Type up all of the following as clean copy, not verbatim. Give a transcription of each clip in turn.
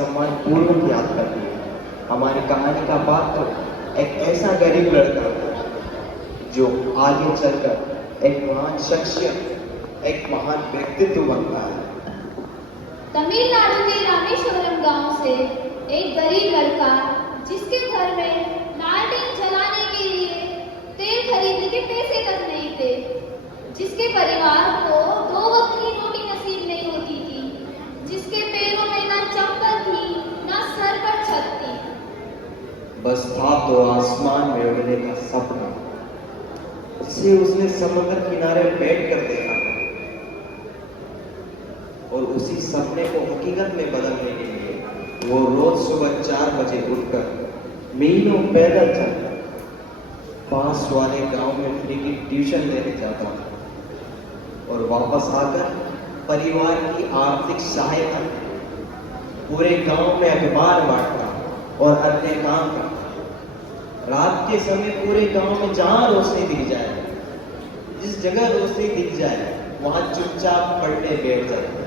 सम्मान पूर्वक याद करती है। हमारी कहानी का पात्र एक ऐसा गरीब लड़का जो आगे चलकर एक महान शख्सियत, एक महान व्यक्तित्व बनता है। तमिलनाडु के रामेश्वरम गांव से एक गरीब लड़का जिसके घर में लालटेन जलाने के लिए तेल खरीदने के पैसे तक नहीं थे, जिसके परिवार को 2 वक्त की रोटी नसीब नहीं होती थी, जिसके पैरों में ना चप्पल थी ना सर पर छत थी। बस था तो आसमान में उड़ने का सपना, जिसे उसने समुद्र किनारे बैठकर देखा था। और उसी सपने को हकीकत में बदलने के लिए वो रोज सुबह 4 बजे उठकर मीलों पैदल चलकर पास वाले गांव में फ्री की ट्यूशन लेने जाता था और वापस आकर परिवार की आर्थिक सहायता, पूरे गांव में अखबार बांटता और अन्य काम करता। रात के समय पूरे गांव में जहां रोशनी दिख जाए, जिस जगह रोशनी दिख जाए, वहां चुपचाप पढ़ने बैठ जाता।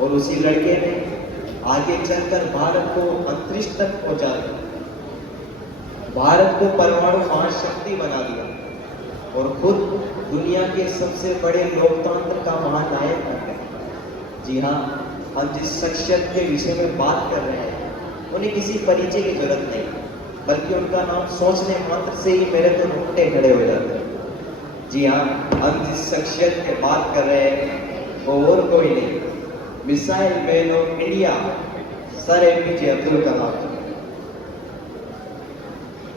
और उसी लड़के ने आगे चलकर भारत को अंतरिक्ष तक पहुंचा दिया, भारत को परमाणु महाशक्ति बना दिया और खुद दुनिया के सबसे बड़े लोकतंत्र का महानायक बन गए। जी हाँ, हम जिस शख्सियत के विषय में बात कर रहे हैं उन्हें किसी परिचय की जरूरत नहीं, बल्कि उनका नाम सोचने मात्र से ही मेरे तो रोंगटे खड़े हो जाते हैं। जी हाँ, हम जिस शख्सियत की बात कर रहे हैं वो और कोई नहीं, missile man of India sir APJ Abdul Kalam,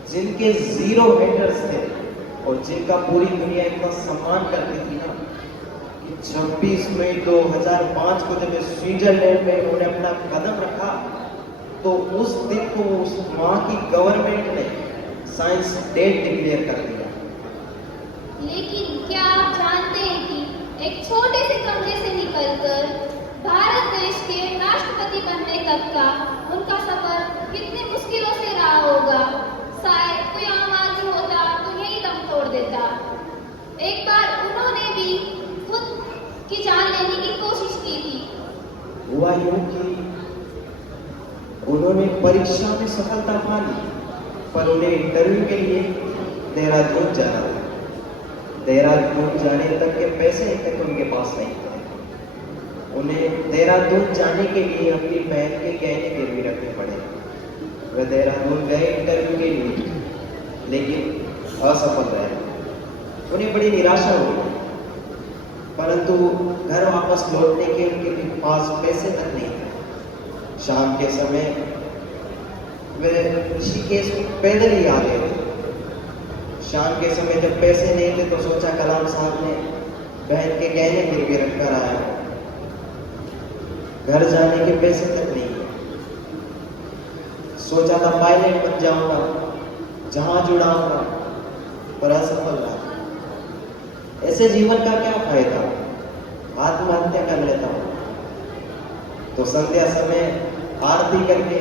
जिनके 0 हेटर्स थे और जिनका पूरी दुनिया इतना सम्मान करती थी ना कि 26 मई 2005 को जब स्विट्जरलैंड में उन्होंने अपना कदम रखा तो उस दिन को उस वहां की गवर्नमेंट ने साइंस डे डिक्लेयर कर दिया। लेकिन क्या आप जानते हैं कि एक छोटे से कमरे से निकलकर भारत देश के राष्ट्रपति बनने तक का उनका सफर कितनी मुश्किलों से रहा होगा? शायद कोई आम आदमी होता तो यही दम तोड़ देता। एक बार उन्होंने भी खुद की जान लेने की कोशिश की थी। हुआ यूं कि उन्होंने परीक्षा में सफलता पा ली, पर उन्हें इंटरव्यू के लिए देहरादून जाना था। देहरादून जाने तक के पैसे तक उनके पास नहीं थे। उन्हें देहरादून जाने के लिए अपनी बहन के गहने गिरवी रखने पड़े। वे देहरादून गए इंटरव्यू के लिए, लेकिन असफल रहे। उन्हें बड़ी निराशा हुई, परंतु घर वापस लौटने के उनके पास पैसे तक नहीं थे। शाम के समय वे ऋषिकेश पैदल ही आ गए थे। शाम के समय जब पैसे नहीं थे तो सोचा कलाम साहब ने बहन के गहने गिरवी रखकर आया, घर जाने के पैसे तक नहीं है। सोचा था पायलट बन जाऊंगा, जहाज उड़ाऊंगा, पर असफल रहा। ऐसे जीवन का क्या फायदा, आत्महत्या कर लेता हूं। तो संध्या समय आरती करके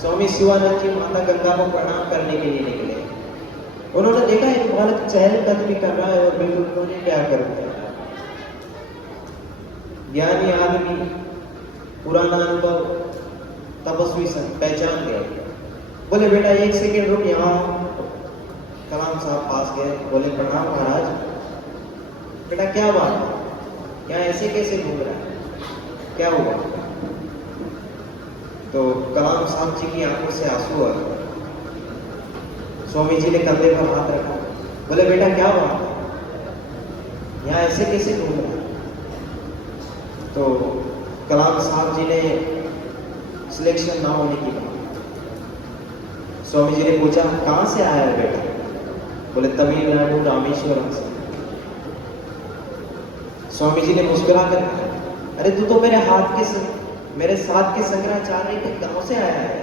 स्वामी शिवानंद जी माता गंगा को प्रणाम करने के लिए निकले। उन्होंने देखा एक बालक चहलकदमी कर रहा है और बिल्कुल उन्होंने क्या कर दिया। ज्ञानी आदमी, पुराना अनुभव, तपस्वी संत पहचान गए। बोले बेटा 1 सेकेंड रुक यहाँ। कलाम साहब पास गए, बोले प्रणाम महाराज। बेटा क्या बात है, यहाँ ऐसे कैसे घूम रहा है, क्या हुआ? तो कलाम साहब जी की आंखों से आंसू आ गए। स्वामी जी ने कंधे पर हाथ रखा, बोले बेटा क्या बात है, यहाँ ऐसे कैसे घूम रहा है? तो कलाम साहब जी ने सिलेक्शन ना होने की बात, स्वामी जी ने पूछा कहां से आया है बेटा? बोले तमिलनाडु रामेश्वरम से। स्वामी जी ने मुस्कुरा कर कहा, अरे तू तो मेरे साथ के शंकराचार्य के गांव से आया है,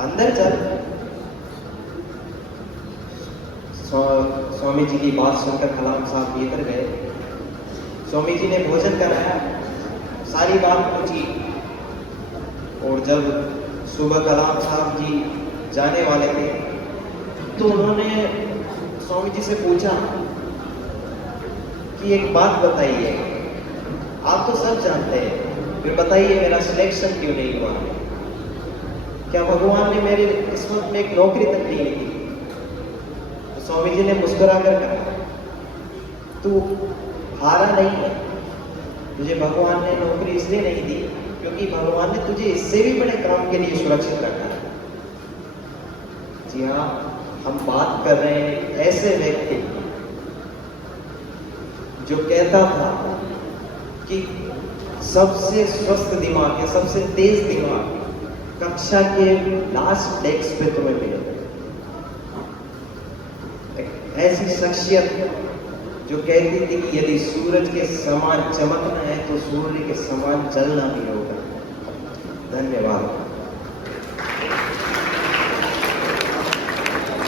अंदर चल। स्वामी जी की बात सुनकर कलाम साहब भीतर गए। स्वामी जी ने भोजन कराया, सारी बात पूछी। और जब सुबह कलाम साहब जी जाने वाले थे तो उन्होंने स्वामी जी से पूछा कि एक बात बताइए, आप तो सब जानते हैं फिर बताइए मेरा सिलेक्शन क्यों नहीं हुआ? क्या भगवान ने मेरे किस्मत में एक नौकरी तक नहीं लिखी? तो स्वामी जी ने मुस्कुरा कर कहा, तू हारा नहीं है, तुझे भगवान ने नौकरी इसलिए नहीं दी क्योंकि भगवान ने तुझे इससे भी बड़े काम के लिए सुरक्षित रखा है। जी हाँ, हम बात कर रहे हैं ऐसे व्यक्ति जो कहता था कि सबसे स्वस्थ दिमाग या सबसे तेज दिमाग कक्षा के लास्ट डेस्क पे तुम्हें मिलेगा। ऐसी शख्सियत जो कहती थी कि यदि सूरज के समान चमकना है तो सूर्य के समान जलना भी होगा। धन्यवाद।